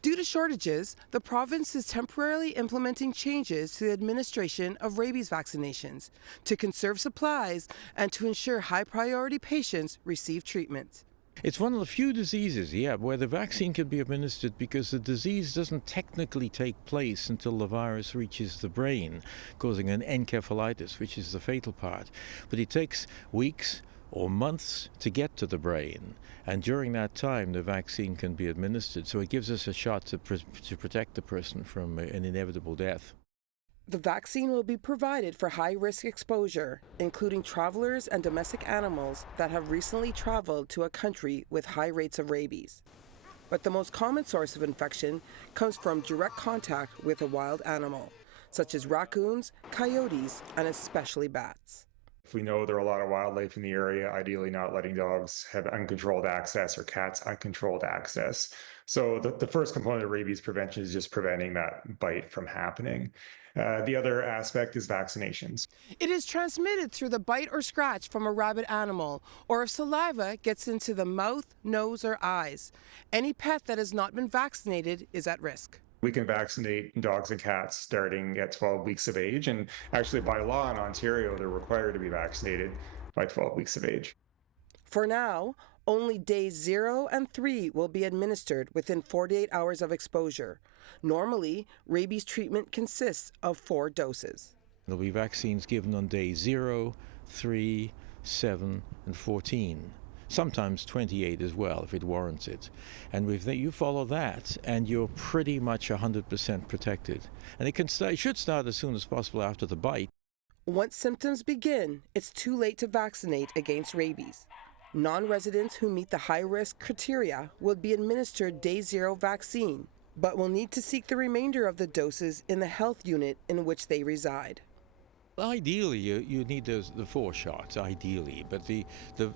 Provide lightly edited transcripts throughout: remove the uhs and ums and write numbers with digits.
Due to shortages, the province is temporarily implementing changes to the administration of rabies vaccinations to conserve supplies and to ensure high-priority patients receive treatment. It's one of the few diseases, where the vaccine can be administered because the disease doesn't technically take place until the virus reaches the brain, causing an encephalitis, which is the fatal part. But it takes weeks or months to get to the brain, and during that time the vaccine can be administered, so it gives us a shot to protect the person from an inevitable death. The vaccine will be provided for high-risk exposure, including travelers and domestic animals that have recently traveled to a country with high rates of rabies. But the most common source of infection comes from direct contact with a wild animal, such as raccoons, coyotes, and especially bats. If we know there are a lot of wildlife in the area, ideally not letting dogs have uncontrolled access or cats uncontrolled access. So the first component of rabies prevention is just preventing that bite from happening. The other aspect is vaccinations. It is transmitted through the bite or scratch from a rabid animal, or if saliva gets into the mouth, nose, or eyes. Any pet that has not been vaccinated is at risk. We can vaccinate dogs and cats starting at 12 weeks of age, and actually by law in Ontario, they're required to be vaccinated by 12 weeks of age. For now, only days 0 and 3 will be administered within 48 hours of exposure. Normally, rabies treatment consists of 4 doses. There'll be vaccines given on day 0, 3, 7, and 14. Sometimes 28 as well, if it warrants it. And if you follow that, and you're pretty much 100% protected. And it should start as soon as possible after the bite. Once symptoms begin, it's too late to vaccinate against rabies. Non-residents who meet the high-risk criteria will be administered day 0 vaccine, but will need to seek the remainder of the doses in the health unit in which they reside. Ideally, you need the 4 shots, ideally, but the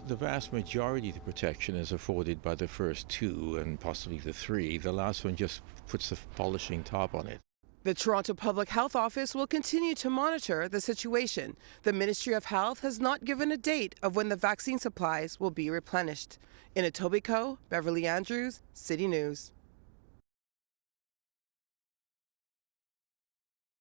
vast majority of the protection is afforded by the first 2 and possibly the 3. The last one just puts the polishing top on it. The Toronto Public Health Office will continue to monitor the situation. The Ministry of Health has not given a date of when the vaccine supplies will be replenished. In Etobicoke, Beverly Andrews, City News.